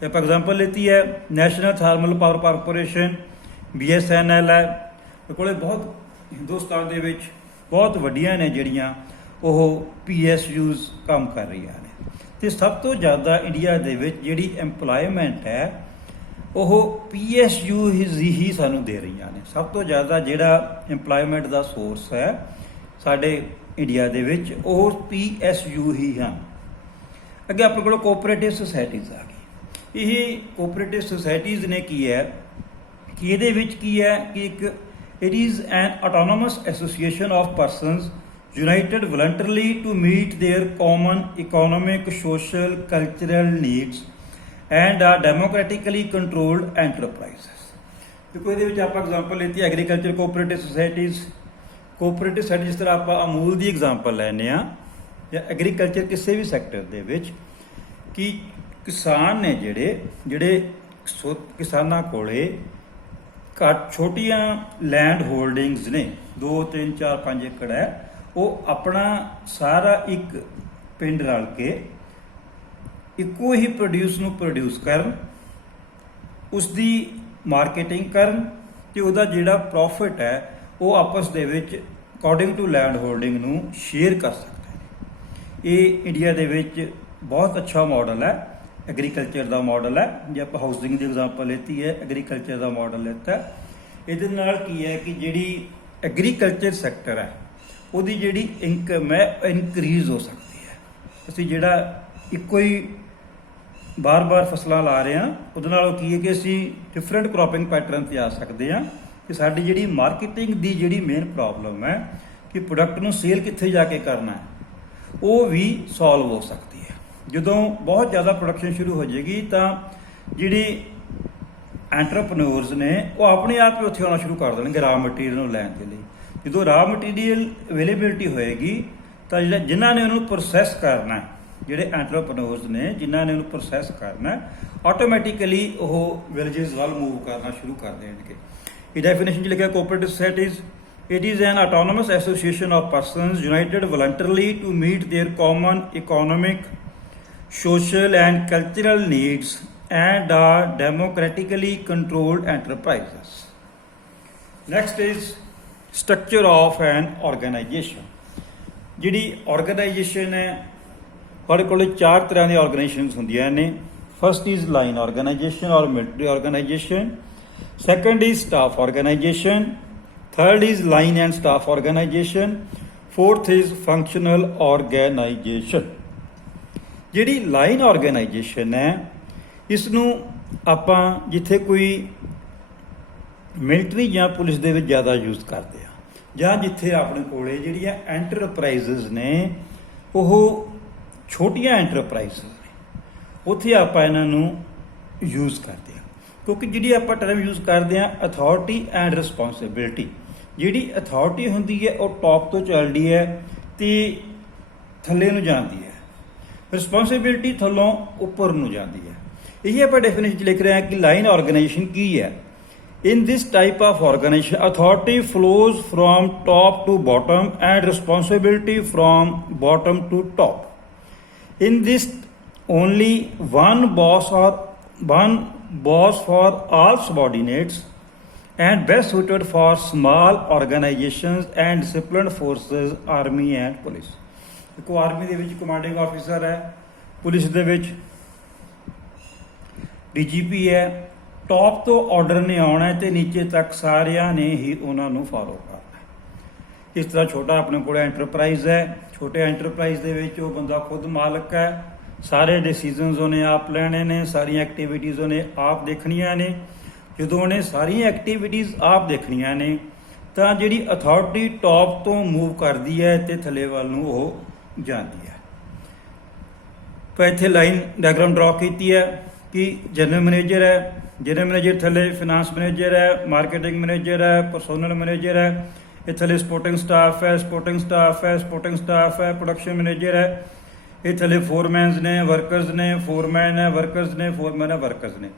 For example लेती है national thermal power corporation, BSNL है। ਕੋਲੇ ਬਹੁਤ ਹਿੰਦੁਸਤਾਨ ਦੇ ਵਿੱਚ ਬਹੁਤ ਵੱਡੀਆਂ ਨੇ ਜਿਹੜੀਆਂ ਉਹ PSUs ਕੰਮ ਕਰ ਰਹੀਆਂ ਨੇ ਤੇ ਸਭ ਤੋਂ ਜ਼ਿਆਦਾ ਇੰਡੀਆ ਦੇ ਵਿੱਚ ਜਿਹੜੀ ਐਮਪਲੋਇਮੈਂਟ ਹੈ ਉਹ PSU ਹੀ ਸਾਨੂੰ ਦੇ ਰਹੀਆਂ ਨੇ। ਸਭ ਤੋਂ ਜ਼ਿਆਦਾ ਜਿਹੜਾ ਇੰਪਲੋਇਮੈਂਟ ਦਾ ਸੋਰਸ ਹੈ ਸਾਡੇ ਇੰਡੀਆ ਦੇ ਵਿੱਚ ਉਹ PSU ਹੀ ਹਨ। ਅੱਗੇ ਆਪਣੇ ਕੋਲ ਕੋਆਪਰੇਟਿਵ ਸੁਸਾਇਟੀਜ਼ ਆ ਗਈ। ਇਹ ਕੋਆਪਰੇਟਿਵ ਸੁਸਾਇਟੀਜ਼ ਨੇ ਕੀ ਹੈ ਕਿ ਇਹਦੇ ਵਿੱਚ ਕੀ ਹੈ ਕਿ ਇੱਕ it is an autonomous association of persons united voluntarily to meet their common economic, social, cultural needs and are democratically controlled enterprises. ਦੇਖੋ ਇਹਦੇ ਵਿੱਚ ਆਪਾਂ ਐਗਜ਼ਾਮਪਲ ਲੈਤੀ agriculture cooperative societies. Cooperative society ਜਿਸ ਤਰ੍ਹਾਂ ਆਪਾਂ ਅਮੂਲ ਦੀ ਐਗਜ਼ਾਮਪਲ ਲੈਂਦੇ ਹਾਂ ਜਾਂ ਐਗਰੀਕਲਚਰ ਕਿਸੇ ਵੀ ਸੈਕਟਰ ਦੇ ਵਿੱਚ ਕਿ ਕਿਸਾਨ ਨੇ ਜਿਹੜੇ ਕਿਸਾਨਾਂ ਕੋਲੇ ਘੱਟ ਛੋਟੀਆਂ ਲੈਂਡ ਹੋਲਡਿੰਗਸ ਨੇ 2 3 4 5 ਏਕੜ ਹੈ, ਉਹ ਆਪਣਾ ਸਾਰਾ ਇੱਕ ਪਿੰਡ ਰਲ ਕੇ ਇੱਕੋ ਹੀ ਪ੍ਰੋਡਿਊਸ ਨੂੰ ਪ੍ਰੋਡਿਊਸ ਕਰਨ, ਉਸ ਦੀ ਮਾਰਕੀਟਿੰਗ ਕਰਨ ਤੇ ਉਹਦਾ ਜਿਹੜਾ ਪ੍ਰੋਫਿਟ ਹੈ ਉਹ ਆਪਸ ਦੇ ਵਿੱਚ ਅਕੋਰਡਿੰਗ ਟੂ ਲੈਂਡ ਹੋਲਡਿੰਗ ਨੂੰ ਸ਼ੇਅਰ ਕਰ ਸਕਦੇ ਨੇ। ਇਹ ਇੰਡੀਆ ਦੇ ਵਿੱਚ ਬਹੁਤ ਅੱਛਾ ਮਾਡਲ ਹੈ, ਐਗਰੀਕਲਚਰ ਦਾ ਮਾਡਲ ਹੈ। ਜੇ ਆਪਾਂ ਹਾਊਸਿੰਗ ਦੀ ਐਗਜ਼ਾਮਪਲ ਲੈਤੀ ਹੈ, ਐਗਰੀਕਲਚਰ ਦਾ ਮਾਡਲ ਲੈਤਾ। ਇਹਦੇ ਨਾਲ ਕੀ ਹੈ ਕਿ ਜਿਹੜੀ ਐਗਰੀਕਲਚਰ ਸੈਕਟਰ ਹੈ ਉਹਦੀ ਜਿਹੜੀ ਇਨਕਮ ਹੈ ਇਨਕਰੀਜ਼ ਹੋ ਸਕਦੀ ਹੈ। ਅਸੀਂ ਜਿਹੜਾ ਇੱਕੋ ਹੀ ਬਾਰ-ਬਾਰ ਫਸਲਾਂ ਲਾ ਰਹੇ ਹਾਂ ਉਹਦੇ ਨਾਲ ਕੀ ਹੈ ਕਿ ਅਸੀਂ ਡਿਫਰੈਂਟ ਕ੍ਰੋਪਿੰਗ ਪੈਟਰਨ ਤੇ ਆ ਸਕਦੇ ਹਾਂ ਕਿ ਸਾਡੀ ਜਿਹੜੀ ਮਾਰਕੀਟਿੰਗ ਦੀ ਜਿਹੜੀ ਮੇਨ ਪ੍ਰੋਬਲਮ ਹੈ ਕਿ ਪ੍ਰੋਡਕਟ ਨੂੰ ਸੇਲ ਕਿੱਥੇ ਜਾ ਕੇ ਕਰਨਾ ਹੈ ਉਹ ਵੀ ਸੋਲਵ ਹੋ ਸਕਦੀ ਹੈ। ਜਦੋਂ ਬਹੁਤ ਜ਼ਿਆਦਾ ਪ੍ਰੋਡਕਸ਼ਨ ਸ਼ੁਰੂ ਹੋ ਜਾਏਗੀ ਤਾਂ ਜਿਹੜੇ ਐਂਟਰਪ੍ਰੈਨਿਓਰਸ ਨੇ ਉਹ ਆਪਣੇ ਆਪ ਹੀ ਉੱਥੇ ਆਉਣਾ ਸ਼ੁਰੂ ਕਰ ਦੇਣਗੇ ਰਾ ਮਟੀਰੀਅਲ ਨੂੰ ਲੈਣ ਦੇ ਲਈ। ਜਦੋਂ ਰਾ ਮਟੀਰੀਅਲ ਅਵੇਲੇਬਿਲਿਟੀ ਹੋਏਗੀ ਤਾਂ ਜਿਨ੍ਹਾਂ ਨੇ ਉਹਨੂੰ ਪ੍ਰੋਸੈਸ ਕਰਨਾ ਹੈ, ਜਿਹੜੇ ਐਂਟਰਪ੍ਰੈਨਿਓਰਸ ਨੇ ਜਿਨ੍ਹਾਂ ਨੇ ਉਹਨੂੰ ਪ੍ਰੋਸੈਸ ਕਰਨਾ ਆਟੋਮੈਟਿਕਲੀ ਉਹ ਵਿਲੇजेस ਵੱਲ ਮੂਵ ਕਰਨਾ ਸ਼ੁਰੂ ਕਰ ਦੇਣਗੇ। ਇਹ ਡੈਫੀਨੇਸ਼ਨ 'ਚ ਲਿਖਿਆ cooperative societies it is an autonomous association of persons united voluntarily to meet their common economic, social and cultural needs and are democratically controlled enterprises. Next is structure of an organization. ਜਿਹੜੀ organization ਹੈ ਸਾਡੇ ਕੋਲ 4 ਤਰ੍ਹਾਂ ਦੀ organizations ਹੁੰਦੀਆਂ ਨੇ। First is line organization or military organization. Second is staff organization. Third is line and staff organization. Fourth is functional organization. ਜਿਹੜੀ ਲਾਈਨ ਆਰਗੇਨਾਈਜੇਸ਼ਨ ਹੈ ਇਸ ਨੂੰ ਆਪਾਂ ਜਿੱਥੇ ਕੋਈ ਮਿਲਟਰੀ ਜਾਂ ਪੁਲਿਸ ਦੇ ਵਿੱਚ ਜ਼ਿਆਦਾ ਯੂਜ਼ ਕਰਦੇ ਆ ਜਾਂ ਜਿੱਥੇ ਆਪਣੇ ਕੋਲੇ ਜਿਹੜੀਆਂ ਐਂਟਰਪ੍ਰਾਈਜ਼ਸ ਨੇ ਉਹ ਛੋਟੀਆਂ ਐਂਟਰਪ੍ਰਾਈਜ਼ਸ ਨੇ ਉੱਥੇ ਆਪਾਂ ਇਹਨਾਂ ਨੂੰ ਯੂਜ਼ ਕਰਦੇ ਆ ਕਿਉਂਕਿ ਜਿਹੜੀ ਆਪਾਂ ਟਰਮ ਯੂਜ਼ ਕਰਦੇ ਆ ਅਥਾਰਟੀ ਐਂਡ ਰਿਸਪੌਂਸਿਬਿਲਿਟੀ। ਜਿਹੜੀ ਅਥਾਰਟੀ ਹੁੰਦੀ ਹੈ ਉਹ ਟੌਪ ਤੋਂ ਚੱਲਦੀ ਹੈ ਤੇ ਥੱਲੇ ਨੂੰ ਜਾਂਦੀ ਹੈ, ਰਿਸਪੌਂਸਿਬਿਲਿਟੀ ਥੱਲੋਂ ਉੱਪਰ ਨੂੰ ਜਾਂਦੀ ਹੈ। ਇਹ ਆਪਾਂ ਡੈਫੀਨੇਸ਼ਨ 'ਚ ਲਿਖ ਰਹੇ ਹਾਂ ਕਿ ਲਾਈਨ ਆਰਗੇਨਾਈਜੇਸ਼ਨ ਕੀ ਹੈ। In this type of organization, authority flows from top to bottom and responsibility from bottom to top. In this, only one boss for all subordinates and best suited for small organizations and disciplined forces, army and police. ਦੇਖੋ ਆਰਮੀ ਦੇ ਵਿੱਚ ਕਮਾਂਡਿੰਗ ਆਫੀਸਰ ਹੈ, ਪੁਲਿਸ ਦੇ ਵਿੱਚ DGP ਹੈ। ਟੌਪ ਤੋਂ ਆਰਡਰ ਨੇ ਆਉਣਾ ਤੇ ਨੀਚੇ ਤੱਕ ਸਾਰਿਆਂ ਨੇ ਹੀ ਉਹਨਾਂ ਨੂੰ ਫਾਲੋ ਕਰਨਾ। ਇਸ ਤਰ੍ਹਾਂ ਛੋਟਾ ਆਪਣੇ ਕੋਲ ਐਂਟਰਪ੍ਰਾਈਜ਼ ਹੈ। ਛੋਟੇ ਐਂਟਰਪ੍ਰਾਈਜ਼ ਦੇ ਵਿੱਚ ਉਹ ਬੰਦਾ ਖੁਦ ਮਾਲਕ ਹੈ, ਸਾਰੇ ਡਿਸੀਜਨਸ ਉਹਨੇ ਆਪ ਲੈਣੇ ਨੇ, ਸਾਰੀਆਂ ਐਕਟੀਵਿਟੀਜ਼ ਉਹਨੇ ਆਪ ਦੇਖਣੀਆਂ ਨੇ। ਜਦੋਂ ਉਹਨੇ ਸਾਰੀਆਂ ਐਕਟੀਵਿਟੀਜ਼ ਆਪ ਦੇਖਣੀਆਂ ਨੇ ਤਾਂ ਜਿਹੜੀ ਅਥਾਰਟੀ ਟੌਪ ਤੋਂ ਮੂਵ ਕਰਦੀ ਹੈ ਤੇ ਥੱਲੇ ਵੱਲ ਨੂੰ ਉਹ ਜਾਂਦੀ ਹੈ। ਤਾਂ ਇੱਥੇ ਲਾਈਨ ਡਾਇਗਰਾਮ ਡਰਾ ਕੀਤੀ ਹੈ ਕਿ ਜਨਰਲ ਮੈਨੇਜਰ ਹੈ, ਜਨਰਲ ਮੈਨੇਜਰ ਥੱਲੇ ਫਿਨਾਂਸ ਮੈਨੇਜਰ ਹੈ, ਮਾਰਕੀਟਿੰਗ ਮੈਨੇਜਰ ਹੈ, ਪਰਸੋਨਲ ਮੈਨੇਜਰ ਹੈ। ਇਹ ਥੱਲੇ ਸਪੋਰਟਿੰਗ ਸਟਾਫ ਹੈ, ਸਪੋਰਟਿੰਗ ਸਟਾਫ ਹੈ, ਸਪੋਰਟਿੰਗ ਸਟਾਫ ਹੈ, ਪ੍ਰੋਡਕਸ਼ਨ ਮੈਨੇਜਰ ਹੈ। ਇਹ ਥੱਲੇ ਫੋਰਮੈਨਸ ਨੇ, ਵਰਕਰਸ ਨੇ, ਫੋਰਮੈਨ ਹੈ, ਵਰਕਰਸ ਨੇ, ਫੋਰਮੈਨ ਹੈ, ਵਰਕਰਸ ਨੇ।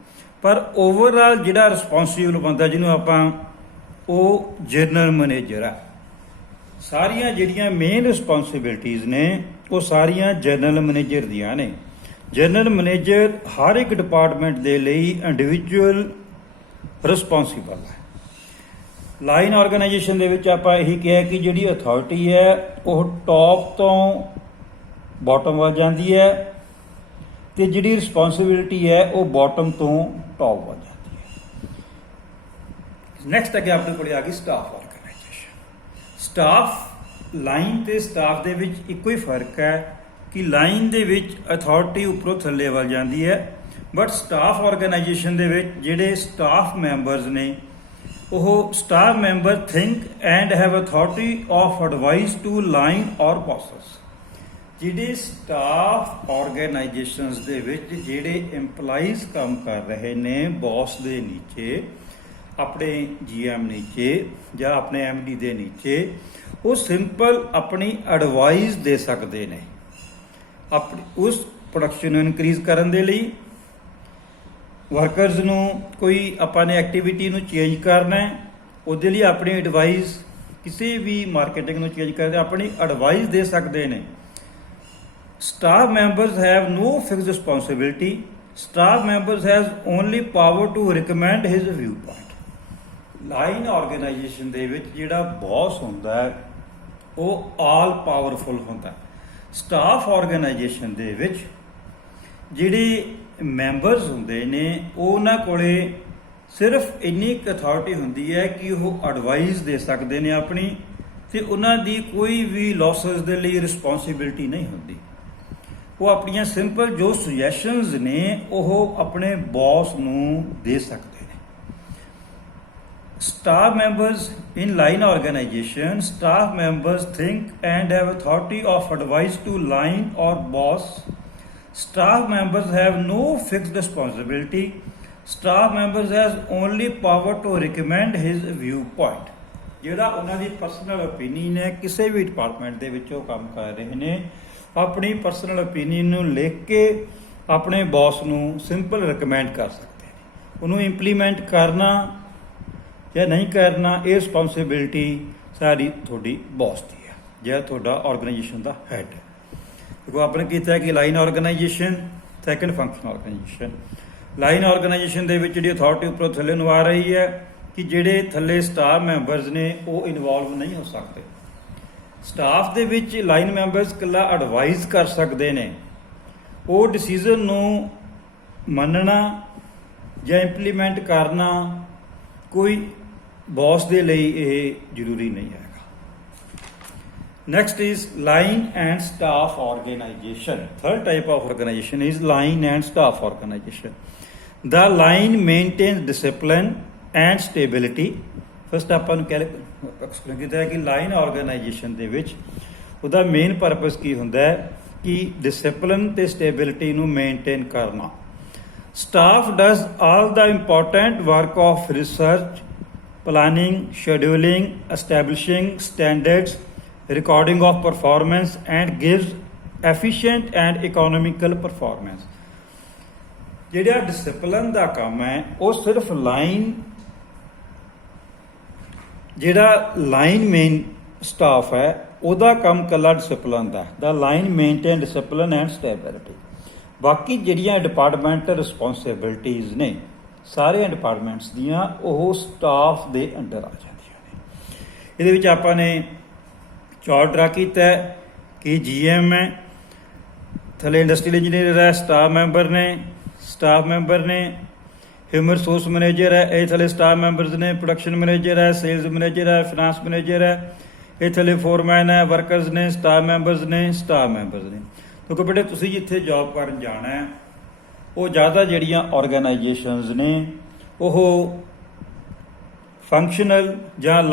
ਪਰ ਓਵਰਆਲ ਜਿਹੜਾ ਰਿਸਪੌਂਸੀਬਲ ਬੰਦਾ ਜਿਹਨੂੰ ਆਪਾਂ ਉਹ ਜਨਰਲ ਮੈਨੇਜਰ ਆ। ਸਾਰੀਆਂ ਜਿਹੜੀਆਂ ਮੇਨ ਰਿਸਪੌਂਸਿਬਿਲਟੀਜ਼ ਨੇ ਉਹ ਸਾਰੀਆਂ ਜਨਰਲ ਮੈਨੇਜਰ ਦੀਆਂ ਨੇ। ਜਨਰਲ ਮੈਨੇਜਰ ਹਰ ਇੱਕ ਡਿਪਾਰਟਮੈਂਟ ਦੇ ਲਈ ਇੰਡੀਵਿਜੂਅਲ ਰਿਸਪੌਂਸੀਬਲ ਹੈ। ਲਾਈਨ ਆਰਗੇਨਾਈਜੇਸ਼ਨ ਦੇ ਵਿੱਚ ਆਪਾਂ ਇਹੀ ਕਿਹਾ ਕਿ ਜਿਹੜੀ ਅਥਾਰਟੀ ਹੈ ਉਹ ਟੌਪ ਤੋਂ ਬਾਟਮ ਵੱਲ ਜਾਂਦੀ ਹੈ ਤੇ ਜਿਹੜੀ ਰਿਸਪੌਂਸਿਬਿਲਿਟੀ ਹੈ ਉਹ ਬਾਟਮ ਤੋਂ ਟੌਪ ਵੱਲ ਜਾਂਦੀ ਹੈ। ਨੈਕਸਟ ਅੱਗੇ ਆਪਣੇ ਕੋਲ ਆ ਗਈ ਸਟਾਫ ਆਰਗੇਨਾਈਜੇਸ਼ਨ। ਸਟਾਫ ਲਾਈਨ ਤੇ ਸਟਾਫ ਦੇ ਵਿੱਚ ਇੱਕੋ ਹੀ ਫਰਕ ਹੈ ਕਿ ਲਾਈਨ ਦੇ ਵਿੱਚ ਅਥਾਰਟੀ ਉੱਪਰੋਂ ਥੱਲੇ ਵੱਲ ਜਾਂਦੀ ਹੈ, ਬਟ ਸਟਾਫ ਆਰਗੇਨਾਈਜੇਸ਼ਨ ਦੇ ਵਿੱਚ ਜਿਹੜੇ ਸਟਾਫ ਮੈਂਬਰਸ ਨੇ ਉਹ staff member think and have authority of advice to line ਔਰ ਬੌਸਸ। ਜਿਹੜੇ ਸਟਾਫ ਆਰਗੇਨਾਈਜੇਸ਼ਨਸ ਦੇ ਵਿੱਚ ਜਿਹੜੇ EMPLOYEES ਕੰਮ ਕਰ ਰਹੇ ਨੇ ਬੌਸ ਦੇ ਨੀਚੇ, ਆਪਣੇ GM ਨੀਚੇ ਜਾਂ ਆਪਣੇ MD ਦੇ ਨੀਚੇ, ਉਹ ਸਿੰਪਲ ਆਪਣੀ ਐਡਵਾਈਸ ਦੇ ਸਕਦੇ ਨੇ ਆਪਣੀ ਉਸ ਪ੍ਰੋਡਕਸ਼ਨ ਨੂੰ ਇਨਕਰੀਜ਼ ਕਰਨ ਦੇ ਲਈ। ਵਰਕਰਸ ਨੂੰ ਕੋਈ ਆਪਾਂ ਨੇ ਐਕਟੀਵਿਟੀ ਨੂੰ ਚੇਂਜ ਕਰਨਾ ਹੈ ਉਹਦੇ ਲਈ ਆਪਣੀ ਐਡਵਾਈਸ, ਕਿਸੇ ਵੀ ਮਾਰਕੀਟਿੰਗ ਨੂੰ ਚੇਂਜ ਕਰਦੇ ਆਪਣੀ ਐਡਵਾਈਸ ਦੇ ਸਕਦੇ ਨੇ। Staff members have no fixed responsibility. Staff members has only power to recommend his viewpoint. Line organisation ਦੇ ਵਿੱਚ ਜਿਹੜਾ ਬੌਸ ਹੁੰਦਾ ਹੈ ਉਹ ਆਲ ਪਾਵਰਫੁਲ ਹੁੰਦਾ। ਸਟਾਫ ਆਰਗੇਨਾਈਜੇਸ਼ਨ ਦੇ ਵਿੱਚ ਜਿਹੜੇ ਮੈਂਬਰਸ ਹੁੰਦੇ ਨੇ ਉਹਨਾਂ ਕੋਲੇ ਸਿਰਫ ਇੰਨੀ ਕੁ ਅਥਾਰਟੀ ਹੁੰਦੀ ਹੈ ਕਿ ਉਹ ਐਡਵਾਈਸ ਦੇ ਸਕਦੇ ਨੇ ਆਪਣੀ, ਤੇ ਉਹਨਾਂ ਦੀ ਕੋਈ ਵੀ ਲਾਸਸ ਦੇ ਲਈ ਰਿਸਪੌਂਸਿਬਿਲਟੀ ਨਹੀਂ ਹੁੰਦੀ। ਉਹ ਆਪਣੀਆਂ ਸਿੰਪਲ ਜੋ ਸੁਜੈਸ਼ਨਸ ਨੇ ਉਹ ਆਪਣੇ ਬੌਸ ਨੂੰ ਦੇ ਸਕਦੇ ਨੇ। Staff members in line organisation, staff members think and have authority of advice to line or boss. Staff members have no fixed responsibility. Staff members has only power to recommend his view point. ਜਿਹੜਾ ਉਹਨਾਂ ਦੀ ਪਰਸਨਲ ਓਪੀਨੀਅਨ ਹੈ, ਕਿਸੇ ਵੀ ਡਿਪਾਰਟਮੈਂਟ ਦੇ ਵਿੱਚ ਉਹ ਕੰਮ ਕਰ ਰਹੇ ਨੇ, ਆਪਣੀ ਪਰਸਨਲ ਓਪੀਨੀਅਨ ਨੂੰ ਲਿਖ ਕੇ ਆਪਣੇ ਬੌਸ ਨੂੰ ਸਿੰਪਲ ਰਿਕਮੈਂਡ ਕਰ ਸਕਦੇ ਨੇ। ਉਹਨੂੰ ਇੰਪਲੀਮੈਂਟ ਕਰਨਾ ਜਾਂ ਨਹੀਂ ਕਰਨਾ ਇਹ ਰਿਸਪੌਂਸਿਬਿਲਟੀ ਸਾਰੀ ਤੁਹਾਡੀ ਬੌਸ ਦੀ ਹੈ, ਜਿਹੜਾ ਤੁਹਾਡਾ ਆਰਗੇਨਾਈਜੇਸ਼ਨ ਦਾ ਹੈਡ ਹੈ। ਦੇਖੋ ਆਪਾਂ ਨੇ ਕੀਤਾ ਕਿ line organisation, second function organisation. Line organisation ਦੇ ਵਿੱਚ ਜਿਹੜੀ ਅਥਾਰਟੀ ਉੱਪਰੋਂ ਥੱਲੇ ਨੂੰ ਆ ਰਹੀ ਹੈ ਕਿ ਜਿਹੜੇ ਥੱਲੇ ਸਟਾਫ ਮੈਂਬਰਸ ਨੇ ਉਹ ਇਨਵੋਲਵ ਨਹੀਂ ਹੋ ਸਕਦੇ। ਸਟਾਫ ਦੇ ਵਿੱਚ ਲਾਈਨ ਮੈਂਬਰਸ ਇਕੱਲਾ ਐਡਵਾਈਸ ਕਰ ਸਕਦੇ ਨੇ, ਉਹ ਡਿਸੀਜ਼ਨ ਨੂੰ ਮੰਨਣਾ ਜਾਂ ਇੰਪਲੀਮੈਂਟ ਕਰਨਾ ਕੋਈ ਬੌਸ ਦੇ ਲਈ ਇਹ ਜ਼ਰੂਰੀ ਨਹੀਂ ਹੈਗਾ। Next is line and staff organization. Third type of organization is line and staff organization. The line maintains discipline and stability. First ਆਪਾਂ ਨੂੰ ਐਕਸਪਲੇਨ ਕੀਤਾ ਹੈ ਕਿ ਲਾਈਨ ਆਰਗੇਨਾਈਜੇਸ਼ਨ ਦੇ ਵਿੱਚ ਉਹਦਾ ਮੇਨ ਪਰਪਸ ਕੀ ਹੁੰਦਾ ਹੈ ਕਿ ਡਿਸਪਲਿਨ ਤੇ ਸਟੇਬਿਲਿਟੀ ਨੂੰ ਮੇਨਟੇਨ ਕਰਨਾ। Staff does all the important work of research, planning, scheduling, establishing standards, recording of performance and gives efficient and economical performance। ਜਿਹੜਾ ਡਿਸਪਲਿਨ ਦਾ ਕੰਮ ਹੈ ਉਹ ਸਿਰਫ ਲਾਈਨ, ਜਿਹੜਾ ਲਾਈਨ ਮੇਨ ਸਟਾਫ ਹੈ ਉਹਦਾ ਕੰਮ ਕੱਲਾ discipline the. The line maintain discipline and stability. ਬਾਕੀ ਜਿਹੜੀਆਂ ਡਿਪਾਰਟਮੈਂਟਲ ਰਿਸਪੌਂਸਿਬਿਲਟੀਜ਼ ਨੇ ਸਾਰੀਆਂ ਡਿਪਾਰਟਮੈਂਟਸ ਦੀਆਂ ਉਹ ਸਟਾਫ ਦੇ ਅੰਡਰ ਆ ਜਾਂਦੀਆਂ ਨੇ। ਇਹਦੇ ਵਿੱਚ ਆਪਾਂ ਨੇ ਚਾਰਟ ਡਰਾ ਕੀਤਾ ਹੈ ਕਿ GM ਹੈ, ਥੱਲੇ ਇੰਡਸਟਰੀਅਲ ਇੰਜੀਨੀਅਰ ਹੈ, ਸਟਾਫ ਮੈਂਬਰ ਨੇ, ਹਿਊਮਨ ਰਿਸੋਰਸ ਮੈਨੇਜਰ ਹੈ, ਇਹ ਥੱਲੇ ਸਟਾਫ ਮੈਂਬਰਸ ਨੇ, ਪ੍ਰੋਡਕਸ਼ਨ ਮੈਨੇਜਰ ਹੈ, ਸੇਲਸ ਮੈਨੇਜਰ ਹੈ, ਫਾਈਨਾਂਸ ਮੈਨੇਜਰ ਹੈ, ਇਹ ਥੱਲੇ ਫੋਰਮੈਨ ਹੈ, ਵਰਕਰਸ ਨੇ, ਸਟਾਫ ਮੈਂਬਰਸ ਨੇ। ਕਿਉਂਕਿ ਬੇਟੇ ਤੁਸੀਂ ਜਿੱਥੇ ਜੌਬ ਕਰਨ ਜਾਣਾ ਹੈ ਉਹ ਜ਼ਿਆਦਾ ਜਿਹੜੀਆਂ ਆਰਗੇਨਾਈਜੇਸ਼ਨਸ ਨੇ ਉਹ ਫੰਕਸ਼ਨਲ ਜਾਂ